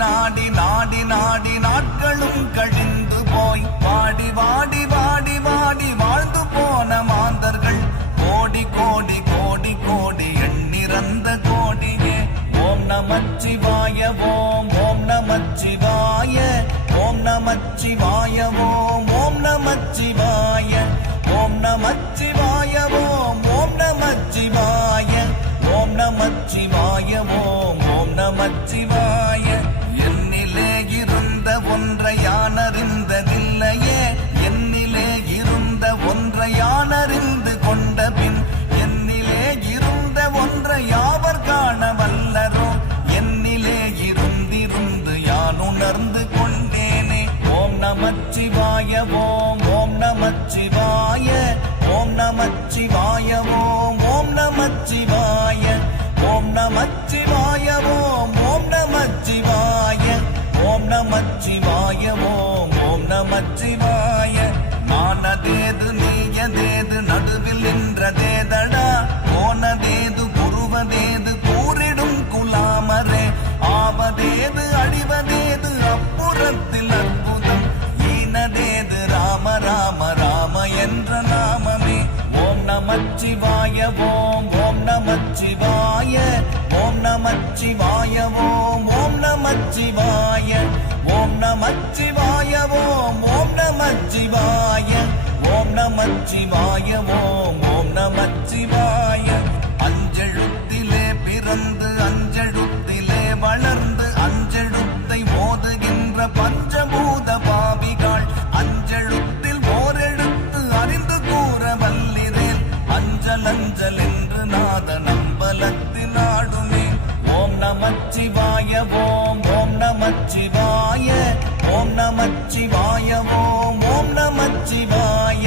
நாடி நாடி நாடி நாட்களும் கழிந்து போய் வாடி வாடி வாடி வாடி வாழ்ந்து போன மாந்தர்கள் கோடி கோடி கோடி கோடி எண்ணிறந்த கோடியே. ஓம் நமச்சிவாய ஓம் ஓம் நமச்சிவாய ஓம் நமச்சிவாய ஓம் ஓம் நமச்சிவாய ஓம் நமச்சிவாய ஓம் ஓம் நமச்சிவாய ஓம் நமச்சிவாய ஓம் ஓம் நமச்சிவாய. என்னிலே இருந்த ஒன்றை யானறிந்ததில்லையே, என்னிலே இருந்த ஒன்றை யானறிந்து கொண்ட பின் என்னிலே இருந்த ஒன்றை யாவர் காண வல்லரோ. என்னிலே இருந்திருந்து யான் உணர்ந்து கொண்டேனே. ஓம் நமச்சிவாய ஓம் ஓம் நமச்சிவாய ஓம் நமச்சிவாய ஓம் ஓம் நமச்சிவாய ஓம் நமச்சிவாய ஓம் ஓம் நமச்சிவாய ஓம் நமச்சிவாய ஓம் ஓம் நமச்சிவாய. நானதேது நீயதேது நடுவில் நின்றதேதடா, போனதேது புருவதேது கூறிடும் குலாமரே. ஆவதேது அழிவதேது அப்புறத்தில் அற்புதம், ஈனதேது ராம ராம ராம என்ற நாமமே. ஓம் நமச்சிவாய ஓம் ஓம் நமச்சிவாய ஓம் நமச்சிவாய ஓம் ஓம் நமச்சிவாய ஓம் நமச்சிவாய ஓம் ஓம் நமச்சிவாய ஓம் நமச்சிவாய ஓம் ஓம் நமச்சிவாய. அஞ்செழுத்திலே பிறந்து அஞ்செழுத்திலே வளர்ந்து அஞ்செழுத்தை ஓதுகின்ற பஞ்சபூத பாவிகள் அஞ்செழுத்தில் ஓரெழுத்து அறிந்து கூற வல்லிரேல். அஞ்சல் அஞ்சல் என்று நாத நம்பலத்தில் ஆடுமே. ஓம் நமச்சிவாய ஓம் ஓம் நமச்சிவாய ஓம் நமச்சிவாய ஓம் ஓம் நமச்சிவாய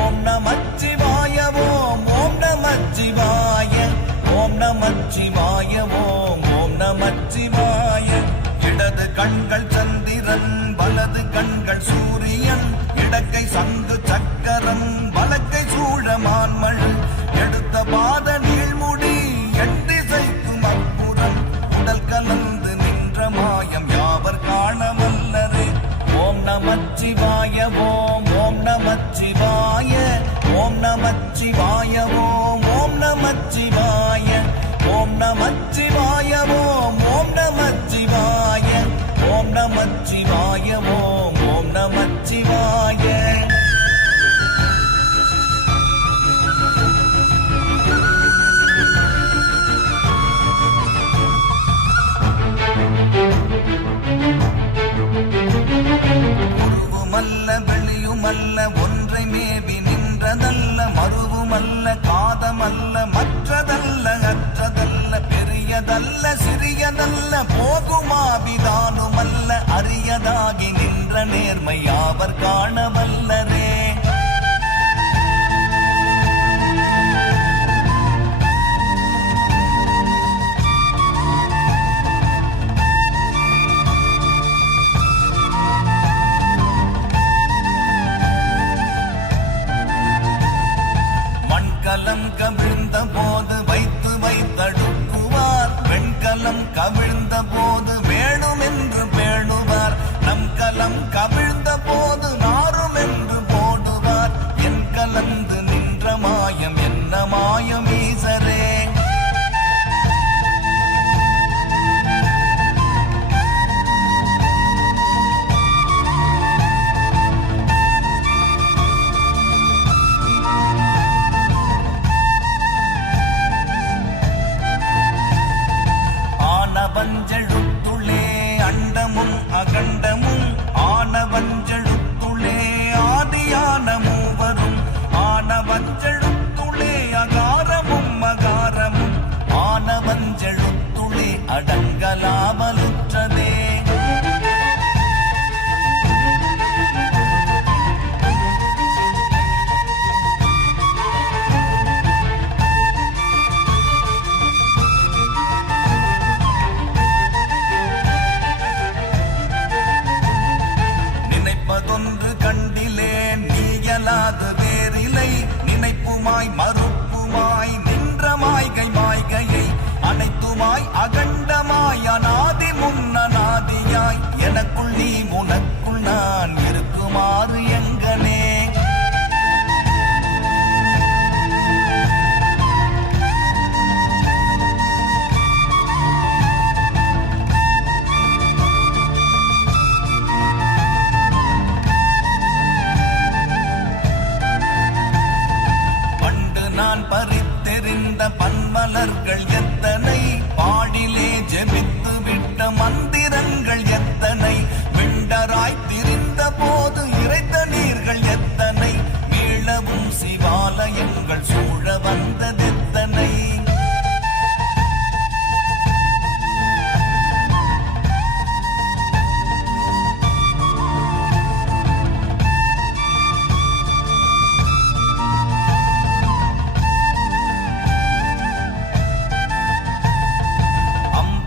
ஓம் நமச்சிவாய ஓம் ஓம் நமச்சிவாய ஓம் நமச்சிவாய ஓம் ஓம் நமச்சிவாய. இடது கண்கள் சந்திரன் வலது கண்கள் சூரியன், இடக்கை சங்கு சக்கரம் வலக்கை சூழமான்மழு, எடுத்த பாத நீள்முடி எட்டிசைக்கும் அப்புறம் உடல் கலந்து நின்ற மாயம் யாவர் காண வல்லரே. ஓம் நமச்சிவாய ஓம் ஓம் நமச்சிவாய ஓம் நமச்சிவாய ஓம் ஓம் நமச்சிவாய ஓம் நமச்சிவாய ஓம் ஓம் நமச்சிவாய ஓம் நமச்சிவாய ஓம் ஓம் நமச்சிவாய. உருவுமல்ல வெளியுமல்ல ஒன்றை மேவி நின்றதல்ல, மருவுமல்ல காதமல்ல மற்றதல்ல அற்றதல்ல, பெரியதல்ல சிறியதல்ல போகுமாவிதானுமல்ல, அரியதாகி நின்ற நேர்மை யாவர் காண வல்லரே. மண்கலம் கவிழ்ந்த போது வைத்து வைத்தடுக்குவார், வெண்கலம் கவிழ்ந்த போது வேணும் என்று பேணுவார், நம் கலம் கவிழ்ந்த போது நாரும் என்று போடுவார். என் கலந்து நின்ற மாயம் என்ன மாயம் ஈசரே. ஆனவஞ்செழுத்துளே அண்டமும் அகண்டமும், ஆனவஞ்செழுத்துளே ஆதியான மூவரும், ஆனவஞ்செழுத்துளே அகாரமும் அகாரமும், ஆனவஞ்செழுத்துளே அடங்கலாமலுற்றதே. நினைப்பதொன்று கண்டிலே நீயலாது வேறிலை, நினைப்புமாய் மறுப்புமாய் நின்ற மாய்கை மாய்கையை அனைத்துமாய் அகண்டமாய் அநாதி முன்னநாதி எனக்குள் நீ உனக்குள் நான் இருக்குமாறு எங்கனே. நான் பறித்தெறிந்த பன்மலர்கள் எத்தனை, பாடிலே ஜெபித்து விட்ட மந்திரங்கள் எத்தனை, விண்டராய் திரிந்த போது இறைத்த நீர்கள் எத்தனை, மீளவும் சிவாலயங்கள் சூழ வந்ததெத்தனை.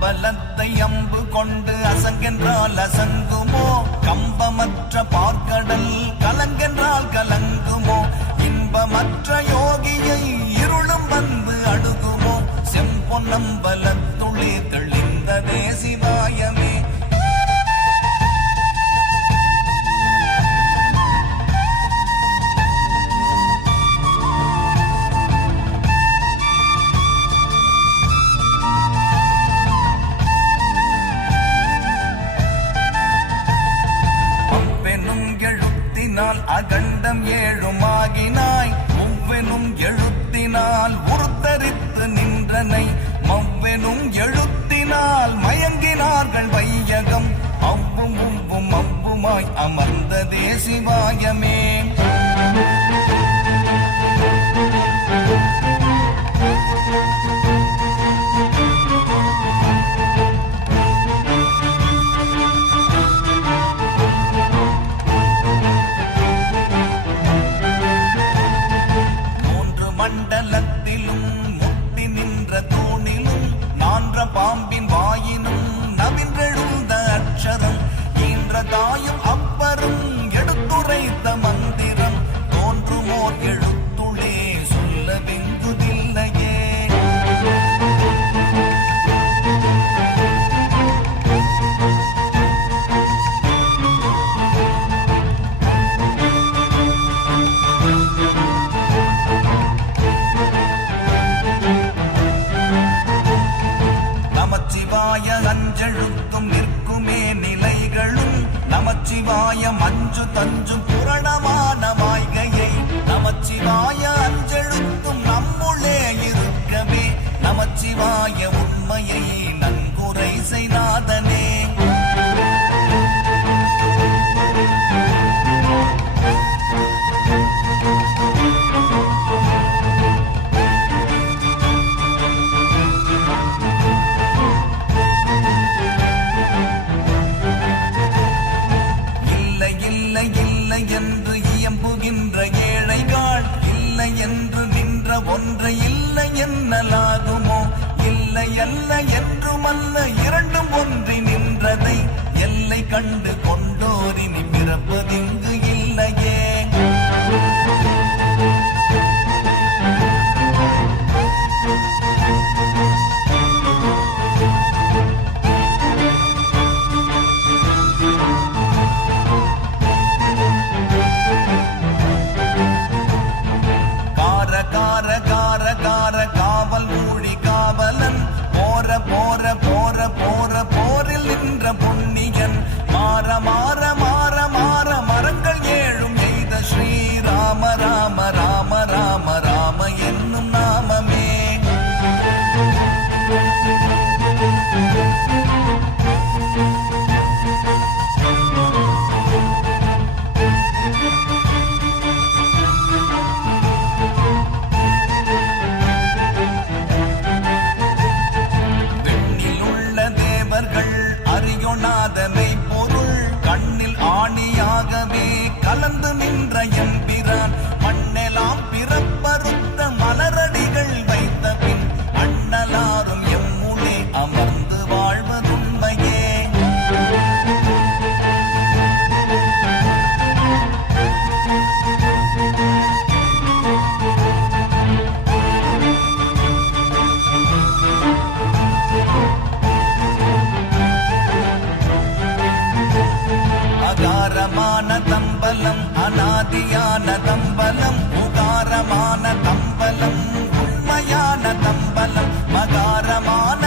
பலத்தை அம்பு கொண்டு அசங்கென்றால் அசங்குமோ, கம்பமற்ற பார்க்கடல் கலங்கென்றால் கலங்குமோ, இன்பமற்ற யோகியை இருளும் வந்து அணுகுமோ, செம்பொன்னம்பலத்துளே தெளிந்ததே சிவாயமே. அகண்டம் ஏழுமாகினாய், முவ்வெனும் எழுத்தினால் உருத்தரித்து நின்றனை, மவ்வெனும் எழுத்தினால் மயங்கினார்கள் வையகம், அவ்வும் உவ்வும் அவ்வுமாய் அமர்ந்ததே சிவாயமே. மண்டலத்திலும் முட்டி நின்ற தூணிலும் நான்ற பாம்பின் வாயினும் நவின்றெழுந்த அட்சரம், ஈன்ற தாயும் அப்பரும் எடுத்துரைத்த மந்திரம், தோன்றுமோர் எழுத்துளே சொல்ல வெங்குதில்லையே. நமச்சிவாய அஞ்செழுத்தும் நிற்குமே நிலைகளும், நமச்சிவாய மஞ்சு தஞ்சும் புரணமான வாய்கையை, நமச்சிவாய அஞ்செழுத்தும் நம்முள்ளே இருக்கவே, நமச்சிவாய உண்மையை நன்குரை செய்நாதனே. இல்லை என்று இயம்புகின்ற ஏழைகள், இல்லை என்று நின்ற ஒன்றை இல்லை என்னலாகுமோ, இல்லை அல்ல என்றுமல்ல இரண்டும் ஒன்றி நின்றதை, எல்லை கண்டு கொண்டோரினி பிறப்பதிங்கு இல்லையே. காவல் மூழி காவலன், போற போற போற போற போரில் நின்ற புண்ணியன், மாற மாற மாற மாற மரங்கள் ஏழும் எய்த ஸ்ரீராம ராம ராம ராம ராம என்னும் நாமமே. அறியொணாதனை பொருள் கண்ணில் ஆணியாகவே கலந்து நின்ற எம்பிரான், மண்ணெலாம் பிறப்பறுத்த மலரடிகள் வைத்த பின் அண்ணலாரும் எம்முளே அமர்ந்து வாழ்வதுண்மையே. அகண்டமான தம்பலம் அநாதியான தம்பலம் உகாரமான தம்பலம் உண்மையான தம்பலம் மகாரமான